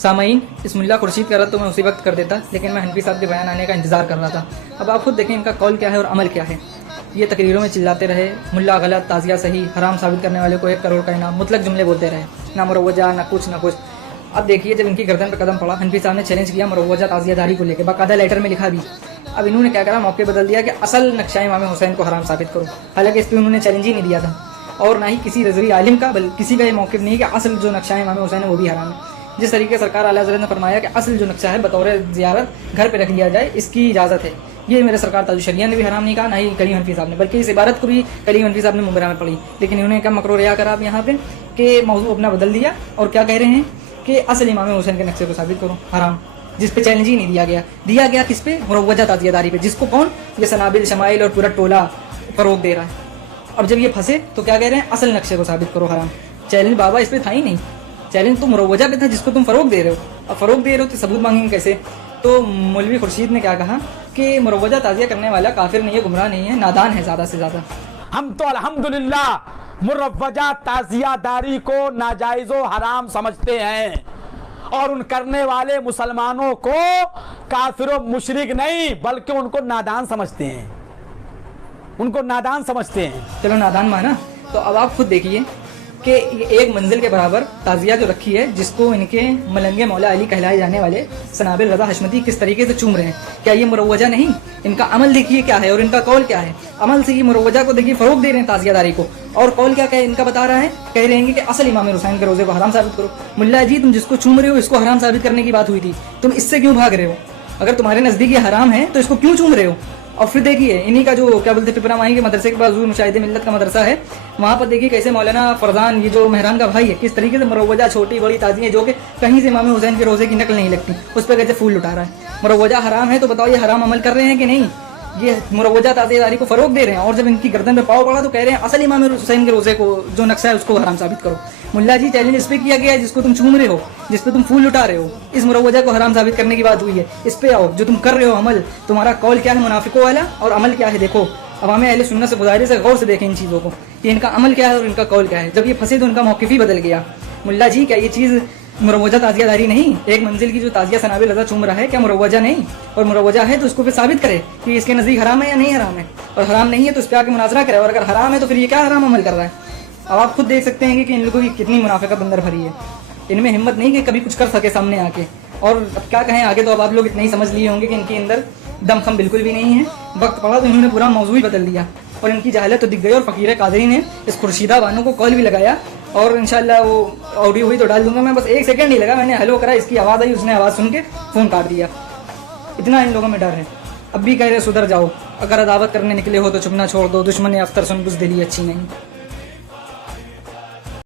सामाईन, इस मुल्ला खुर्शीद का रद्द तो मैं उसी वक्त कर देता, लेकिन मैं हनफी साहब के बयान आने का इंतजार कर रहा था। अब आप खुद देखें इनका कौल क्या है और अमल क्या है। ये तकरीरों में चिल्लाते रहे, मुल्ला गलत, ताज़िया सही, हराम साबित करने वाले को 1 करोड़ का इनाम, मुतलक जुमले बोलते रहे, ना मुरव्वजा ना कुछ। अब देखिए जब इनकी गर्दन पर कदम पड़ा, हनफी साहब ने चैलेंज किया मुरव्वजा ताज़ियादारी को लेकर, बाकायदा लेटर में लिखा भी। अब इन्होंने क्या करा, मौके बदल दिया कि असल नक्शा इमाम हुसैन को हराम साबित करो। हालांकि इस पर उन्होंने चैलेंज ही नहीं दिया था और ना ही किसी रज़वी आलिम का, बल्कि किसी का ये मौक़िफ़ नहीं है कि असल जो नक्शा इमाम हुसैन है वो भी हराम है। जिस तरीके से सरकार आला हज़रत ने फरमाया कि असल जो नक्शा है बतौर ज़ियारत घर पे रख लिया जाए, इसकी इजाज़त है, ये मेरे सरकार ताजुल शरिया ने भी हराम नहीं कहा, ना ही कलीम हनफी साहब ने, बल्कि इस इबारत को भी कलीम हनफी साहब ने मुबरा में पढ़ी। लेकिन इन्होंने क्या मकरो रिया करा अब यहाँ पे कि मौजू अपना बदल दिया और क्या कह रहे हैं कि असल इमाम हुसैन के नक्शे को साबित करो हराम, जिस पे चैलेंज ही नहीं दिया गया किस पे, मुरव्वजा ताज़ियादारी पे, जिसको कौन, ये सनाबिल शमाइल और पूरा टोला फरोग दे रहा है। अब जब ये फंसे तो क्या कह रहे हैं, असल नक्शे को साबित करो हराम। चैलेंज बाबा इस पे था ही नहीं, चैलेंज तो मुरव्वजा पे था जिसको तुम फरोग दे रहे हो। अब फरोग दे रहे हो तो सबूत मांगेंगे कैसे। तो मौलवी खुर्शीद ने क्या कहा कि मुरव्वजा ताज़िया करने वाला काफिर नहीं है, गुमराह नहीं है, नादान है ज़्यादा से ज़्यादा। हम तो अल्हम्दुलिल्लाह मुरव्वजा ताज़ियादारी को नाजायज़ व हराम समझते हैं और उन करने वाले मुसलमानों को काफिर व मुशरिक नहीं बल्कि उनको नादान समझते हैं, उनको नादान समझते हैं। चलो नादान माना, तो अब आप खुद देखिए कि एक मंजिल के बराबर ताज़िया जो रखी है, जिसको इनके मलंगे मौला अली कहलाए जाने वाले सनाबिल रज़ा हशमती किस तरीके से चूम रहे हैं, क्या ये मुरव्वजा नहीं? इनका अमल देखिए क्या है और इनका कौल क्या है। अमल से ये मुरव्वजा को देखिए फरोग दे रहे हैं ताज़ियादारी को, और कौल क्या कहे इनका बता रहा है, कह रहे हैं कि असल इमाम हुसैन के रोज़े को हराम साबित करो। मुल्ला जी तुम जिसको चूम रहे हो इसको हराम साबित करने की बात हुई थी, तुम इससे क्यों भाग रहे हो? अगर तुम्हारे नज़दीक ये हराम है तो इसको क्यों चूम रहे हो? और फिर देखिए इन्हीं का जो क्या बोलते पिपरा माही के मदरसे के बाजू मुशाहिदे मिल्लत का मदरसा है, वहाँ पर देखिए कैसे मौलाना फरजान, ये जो मेहरान का भाई है, किस तरीके से मुरव्वजा छोटी बड़ी ताज़ियाँ जो कि कहीं से इमाम हुसैन के रोज़े की नकल नहीं लगती, उस पर कैसे फूल लुटा रहा है। मुरव्वजा हराम है तो बताओ ये हराम अमल कर रहे हैं कि नहीं? ये मुरव्वजा ताज़ियादारी को फरोग दे रहे हैं और जब इनकी गर्दन पे पाव पड़ा तो कह रहे हैं असल इमाम हुसैन के रोज़े को जो नक्शा है उसको हराम साबित करो। मुल्ला जी चैलेंज इस पे किया गया है जिसको तुम चूम रहे हो, जिस पे तुम फूल लुटा रहे हो, इस मुरव्वजा को हराम साबित करने की बात हुई है। इस पे आओ, जो तुम कर रहे हो अमल, तुम्हारा कौल क्या है मुनाफिकों वाला और अमल क्या है देखो। अब हमें अहले सुन्नत से मुजाहिरे से गौर से देखें इन चीज़ों को कि इनका अमल क्या है और इनका कौल क्या है। जब ये फंसे तो उनका मौक़िफ़ ही बदल गया। मुल्ला जी क्या ये चीज़ मुरव्वजा ताज़ियादारी नहीं? एक मंजिल की जो ताज़िया सनाबिल रज़ा चूम रहा है क्या मुरव्वजा नहीं? और मुरव्वजा है तो उसको फिर साबित करे कि इसके नज़दीक हराम है या नहीं हराम है, और हराम नहीं है तो इस पर आके मुनाजरा करे, और अगर हराम है तो फिर ये क्या हराम अमल कर रहा है। अब आप खुद देख सकते हैं कि इन लोगों की कितनी मुनाफिकत अंदर भरी है, इनमें हिम्मत नहीं कि कभी कुछ कर सके सामने आके। और अब क्या कहें आगे, तो अब आप लोग इतना ही समझ लिए होंगे कि इनके अंदर दमखम बिल्कुल भी नहीं है। वक्त पड़ा तो इन्होंने पूरा मौजू ही बदल दिया और इनकी जहालत तो दिख गई। और फ़कीर कादरी ने इस खुर्शीदा बानो को कॉल भी लगाया और इंशाल्लाह वो ऑडियो हुई तो डाल दूंगा मैं। बस 1 सेकंड ही लगा, मैंने हेलो करा, इसकी आवाज़ आई, उसने आवाज़ सुन के फ़ोन काट दिया। इतना इन लोगों में डर है। अब भी कह रहे सुधर जाओ, अगर अदावत करने निकले हो तो चुपना छोड़ दो, दुश्मन अख्तर सुन बुज़दिली अच्छी नहीं।